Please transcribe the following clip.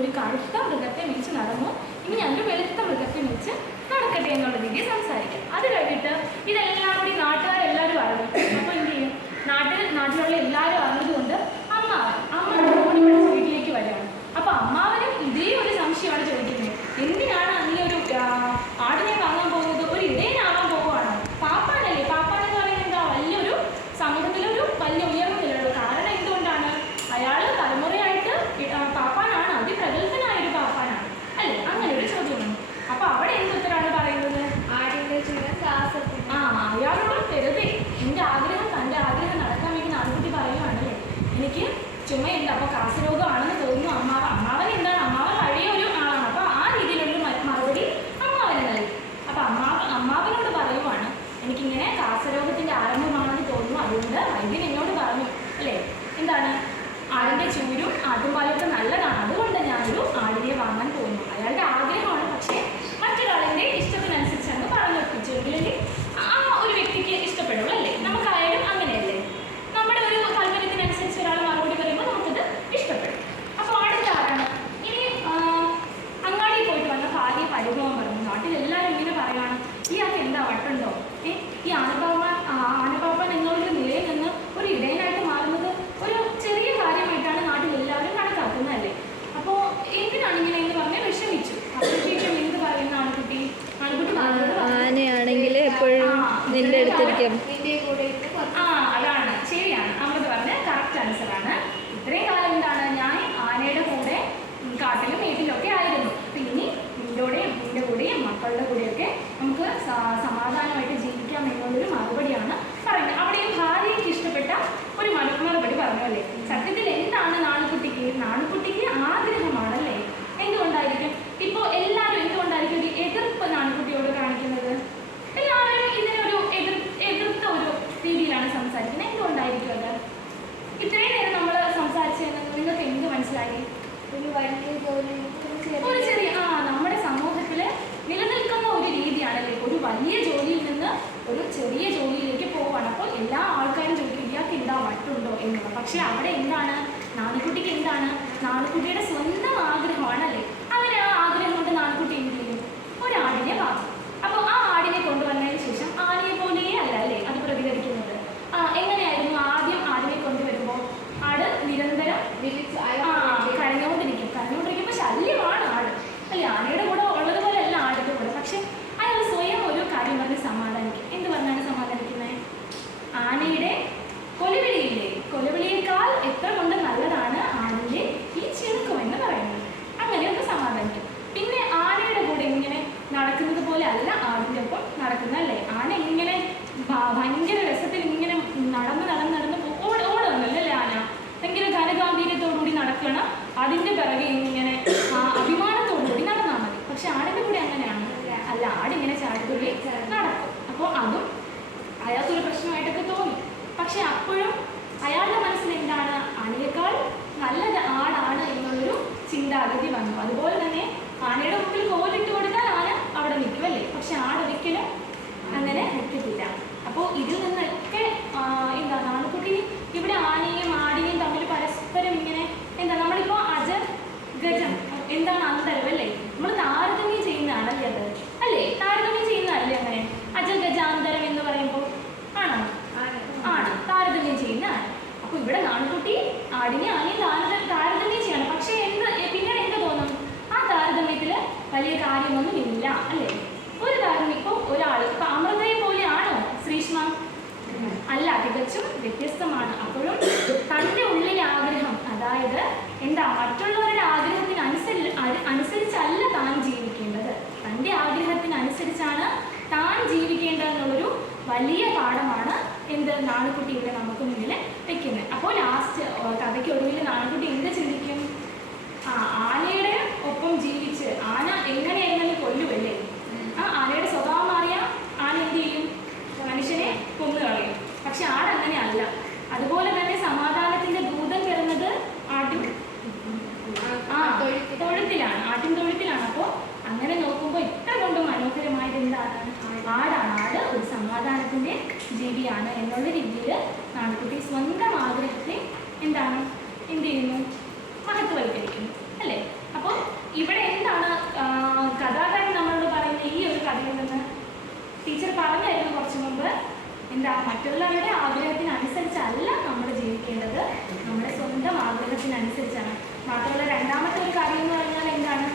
ഒരു കറുത്ത മൃഗത്തെ മേടിച്ച് നടന്നു, ഇനി ഞാനൊരു വെളുത്ത മൃഗത്തെ മേടിച്ച് നടക്കട്ടെ എന്നുള്ള രീതിയിൽ സംസാരിക്കാം. അത് കഴിഞ്ഞിട്ട് ഇതെല്ലാം കൂടി നാട്ടുകാരെല്ലാവരും അറിഞ്ഞു. അപ്പോൾ എന്ത് ചെയ്യും? നാട്ടിലുള്ള എല്ലാവരും അറിഞ്ഞതുകൊണ്ട് അമ്മ ഓടി വീട്ടിലേക്ക് വരികയാണ്. അപ്പോൾ അമ്മാവനും ഇതേ ഒരു സംശയമാണ് ചോദിക്കുന്നത്, എന്തിനാണ് നീ ഒരു ആടിനെ വാങ്ങാൻ പോകുന്നത്? ഒരു ഇടയനാവാൻ പോകുവാണ്. പാപ്പാനല്ലേ? പാപ്പാനെന്ന് പറയുന്നത് എന്താ? വലിയൊരു സമൂഹത്തിലൊരു വലിയ ഉയർന്ന നിലയുള്ളൂ. കാരണം എന്തുകൊണ്ടാണ്? അയാൾ തലമുറയായിട്ട് പാപ്പാനാണ്, അതിപ്രഗത്ഭനായൊരു പാപ്പാനാണ് അല്ലേ? അങ്ങനെ ഒരു ചോദ്യമാണ്. അപ്പോൾ അവിടെ എന്തുത്തരാണ് പറയുന്നത്? അയാളോട് വെറുതെ തൻ്റെ ആഗ്രഹം നടക്കാൻ വേണ്ടി നാട്ടുകുട്ടി പറയുവാണല്ലേ, എനിക്ക് ചുമയില്ല, അപ്പോൾ കാസരോഗമാണെന്ന് തോന്നുന്നു അമ്മാവൻ എന്താണ്? അമ്മാവൻ പഴയ ഒരു ആളാണ്. അപ്പോൾ ആ രീതിയിലുള്ള മറുപടി അമ്മാവന് നൽകി. അപ്പോൾ അമ്മാവനോട് പറയുവാണ്, എനിക്കിങ്ങനെ കാസരോഗത്തിൻ്റെ ആരംഭമാണെന്ന് തോന്നുന്നു, അതുകൊണ്ട് വൈദ്യൻ എന്നോട് പറഞ്ഞു അല്ലേ, എന്താണ്, ആടിൻ്റെ ചൂരും ആട്ടുംപാലൊക്കെ നല്ലതാണ്, അതുകൊണ്ട് ഞാനൊരു ആടിനെ വാങ്ങാൻ പോകുന്നു. അയാളുടെ ആഗ്രഹമാണ്, പക്ഷേ മറ്റൊരാളിൻ്റെ ഇഷ്ടത്തിനനുസരിച്ചാണ് പറഞ്ഞു ഒപ്പിച്ചു. എങ്കിലല്ലേ ആ ഒരു വ്യക്തിക്ക് ഇഷ്ടപ്പെടുള്ളൂ അല്ലേ? നമുക്കായാലും അങ്ങനെയല്ലേ, നമ്മുടെ ഒരു താല്പര്യത്തിനനുസരിച്ച് ഒരാൾ മറുപടി പറയുമ്പോൾ നമുക്കത് ഇഷ്ടപ്പെടും. അപ്പോൾ അടുത്ത ആരാണ്? ഇനി അങ്ങാടിയിൽ പോയിട്ട് വന്ന ഭാര്യ പരിഭവം പറഞ്ഞു. നാട്ടിലെല്ലാവരും ഇങ്ങനെ പറയുകയാണ്, ഇയാൾക്ക് എന്താ വട്ടുണ്ടോ? ഈ ആനപ്പാപ്പൻ എന്നുള്ളൊരു നിലയിൽ നിന്ന് ഒരു ഇടയനായിട്ട് മാറുന്നത് ഒരു ചെറിയ കാര്യമായിട്ടാണ് നാട്ടിലെല്ലാവരും കണക്കാക്കുന്നതല്ലേ. അപ്പോൾ എന്തിനാണ് ഇങ്ങനെ എന്ന് പറഞ്ഞാൽ വിഷമിച്ചു. അപ്പോഴത്തേക്കും എന്ത് പറയുന്ന ആൺകുട്ടി ആനയാണെങ്കിൽ എപ്പോഴും നിന്റെ അടുത്തിരിക്കും. അതാണ് ശരിയാണ്, അമ്മത് പറഞ്ഞ കറക്റ്റ് ആൻസറാണ്. ഇത്രയും കാലം എന്താണ്, ഞാൻ ആനയുടെ കൂടെ കാട്ടിലും വീട്ടിലൊക്കെ ആയിരുന്നു. അപ്പം ഇനി നിന്റെ കൂടെയും മക്കളുടെ കൂടെയൊക്കെ നമുക്ക് സമാധാനമായിട്ട് ജീവിക്കാം എന്നുള്ളൊരു മറുപടിയാണ് പറയുന്നത്. അവിടെയും ഭാര്യയ്ക്ക് ഇഷ്ടപ്പെട്ട ഒരു മറുപടി പറഞ്ഞു അല്ലേ. സത്യത്തിൽ എന്താണ് നാണുകുട്ടിക്ക് ആഗ്രഹമാണല്ലേ. എന്തുകൊണ്ടായിരിക്കും ഇപ്പോൾ എല്ലാവരും എന്തുകൊണ്ടായിരിക്കും ഒരു എതിർപ്പ് നാണുകുട്ടിയോട് കാണിക്കുന്നത്? എല്ലാവരും ഇതിനൊരു എതിർത്ത ഒരു രീതിയിലാണ് സംസാരിക്കുന്നത്. എന്തുകൊണ്ടായിരിക്കും അത്? ഇത്രയും നേരം നമ്മൾ സംസാരിച്ചതെന്ന് നിങ്ങൾക്ക് എന്ത് മനസ്സിലായി? ഒരു ചെറിയ നമ്മുടെ സമൂഹത്തിൽ നിലനിൽക്കുന്ന ഒരു രീതിയാണല്ലേ, ഒരു വലിയ ജോലിയിൽ നിന്ന് ഒരു ചെറിയ ജോലിയിലേക്ക് പോവുകയാണ്. അപ്പോൾ എല്ലാ ആൾക്കാരും ചോദിക്കും, ഇയാൾക്ക് എന്താ വട്ടുണ്ടോ എന്നുള്ളത്. പക്ഷേ അവിടെ എന്താണ്, നാണുകുട്ടിക്ക് എന്താണ്, നാണുകുട്ടിയുടെ സ്വന്തം ആഗ്രഹമാണല്ലേ. അങ്ങനെ ആ ആഗ്രഹം കൊണ്ട് നാണുകുട്ടി എന്ത് ചെയ്യും? ഒരാടിനെ വാങ്ങും. അപ്പോൾ ആ ആടിനെ കൊണ്ടുവന്നതിന് ശേഷം ആനയെ പോലെയേ അല്ല അല്ലേ അത് പ്രതികരിക്കുന്നത്. എങ്ങനെയായിരുന്നു ആദ്യം ആടിനെ കൊണ്ടുവരുമ്പോൾ? ആട് നിരന്തരം കരഞ്ഞുകൊണ്ടിരിക്കുമ്പോൾ ശല്യമാണ് ആട് അല്ലേ. ആനയുടെ കൂടെ ഉള്ളതുപോലെ അല്ല ആടിൻ്റെ കൂടെ. പക്ഷെ അയാൾ സ്വയം ഒരു കാര്യം പറഞ്ഞ് സമാധാനിക്കും. എന്ത് പറഞ്ഞാണ് സമാധാനിക്കുന്നത്? ആനയുടെ കൊലവിളിയേക്കാൾ എത്ര കൊണ്ട് നല്ലതാണ് ആടിൻ്റെ ഈ ചെറുക്കം എന്ന് പറയുന്നത്. അങ്ങനെയൊക്കെ സമാധാനിക്കും. പിന്നെ ആനയുടെ കൂടെ ഇങ്ങനെ നടക്കുന്നത് പോലെ അല്ല ആടിൻ്റെ ഒപ്പം നടക്കുന്നതല്ലേ. ആന ഇങ്ങനെ ഭയങ്കര രസത്തിൽ ഇങ്ങനെ നടന്ന് ഓടുന്നല്ലേ ആന. ഭയങ്കര ഘനഗാംഭീര്യത്തോടുകൂടി നടക്കണം. അതിൻ്റെ പിറകെ ഇങ്ങനെ അഭിമാനത്തോടുകൂടി നടന്നാൽ മതി. പക്ഷെ ആടിൻ്റെ കൂടെ അങ്ങനെയാണ് അല്ല, ആടിങ്ങനെ ചാടിത്തുള്ളി നടക്കും. അപ്പോൾ അതും അയാൾക്കൊരു പ്രശ്നമായിട്ടൊക്കെ തോന്നി. പക്ഷെ അപ്പോഴും അയാളുടെ മനസ്സിൽ എന്താണ്, ആനയേക്കാൾ നല്ലത് ആടാണ് എന്നുള്ളൊരു ചിന്താഗതി വന്നു. അതുപോലെ തന്നെ ആനയുടെ മുമ്പിൽ കോലിട്ട് കൊടുത്താൽ ആന അവിടെ നിൽക്കുമല്ലേ. പക്ഷെ ആടൊരിക്കലും അങ്ങനെ നിൽക്കത്തില്ല. അപ്പോൾ ഇതിൽ നിന്നൊക്കെ എന്താ നാണുകുട്ടി ഇവിടെ ആനയും ആടിനെയും തമ്മിൽ പരസ്പരം ഇങ്ങനെ എന്താ, നമ്മളിപ്പോൾ അജർ ഗജം എന്താണ് അന്തരം അല്ലേ, നമ്മൾ താരതമ്യം ചെയ്യുന്നതാണല്ലേ അത് അല്ലേ, താരതമ്യം ചെയ്യുന്നതല്ലേ അങ്ങനെ അജർ ഗജാന്തരം എന്ന് പറയുമ്പോൾ ആണോ? ആണ്, താരതമ്യം ചെയ്യുന്നതാണ്. അപ്പോൾ ഇവിടെ നാണുകുട്ടി ആടിനെ ആനയും താരതമ്യം ചെയ്യണം. പക്ഷേ പിന്നീട് എന്ത് തോന്നും? ആ താരതമ്യത്തിൽ വലിയ കാര്യമൊന്നും ഇല്ല അല്ലേ. ഒരു താരതമ്യം ഇപ്പോൾ ഒരാൾ ഇപ്പം അമൃതയെ പോലെയാണോ ശ്രീഷ്മ? അല്ല, തികച്ചും വ്യത്യസ്തമാണ്. അപ്പോഴും തൻ്റെ ഉള്ളിലെ ആഗ്രഹം, അതായത് എന്താ, മറ്റുള്ളവരുടെ ആഗ്രഹത്തിന് അനുസരിച്ചല്ല താൻ ജീവിക്കേണ്ടത്, തൻ്റെ ആഗ്രഹത്തിനനുസരിച്ചാണ് താൻ ജീവിക്കേണ്ടതെന്നുള്ളൊരു വലിയ പാഠമാണ് എന്ത് നാണുകുട്ടി ഇവിടെ നമുക്ക് മുന്നിൽ വെക്കുന്നത്. അപ്പോൾ ലാസ്റ്റ് കഥയ്ക്ക് ഒടുവിൽ നാണുകുട്ടി എന്ത് ചിന്തിക്കും? ആനയുടെ ഒപ്പം ജീവിച്ച് ആന എങ്ങനെയായിരുന്നാലും കൊല്ലുമല്ലേ. ആനയുടെ സ്വഭാവം മാറിയ ആന എന്ത് ചെയ്യും? മനുഷ്യനെ കൊന്നു കളയും. പക്ഷെ ആടങ്ങനെ അല്ല. അതുപോലെ തന്നെ സമാധാനത്തിന്റെ ദൂതം കയറുന്നത് ആട്ടിൻ തൊഴുത്തിലാണ്. അപ്പോൾ അങ്ങനെ നോക്കുമ്പോൾ ഇത്ര കൊണ്ട് മനോഹരമായത് എന്താണ്? ആടാണ്. ആട് ഒരു സമാധാനത്തിന്റെ ജീവിയാണ് എന്നുള്ള രീതിയിൽ നാണുകുട്ടി സ്വന്തം ആഗ്രഹത്തെ എന്ത് ചെയ്യുന്നു? മഹത്വവൽക്കരിക്കുന്നു അല്ലേ. അപ്പോൾ പറഞ്ഞായിരുന്നു കുറച്ച് മുമ്പ്, എന്താ മറ്റുള്ളവരുടെ ആഗ്രഹത്തിനനുസരിച്ചല്ല നമ്മൾ ജീവിക്കേണ്ടത്, നമ്മുടെ സ്വന്തം ആഗ്രഹത്തിനനുസരിച്ചാണ്. മാത്രമല്ല രണ്ടാമത്തെ ഒരു കാര്യം എന്ന് പറഞ്ഞാൽ എന്താണ്,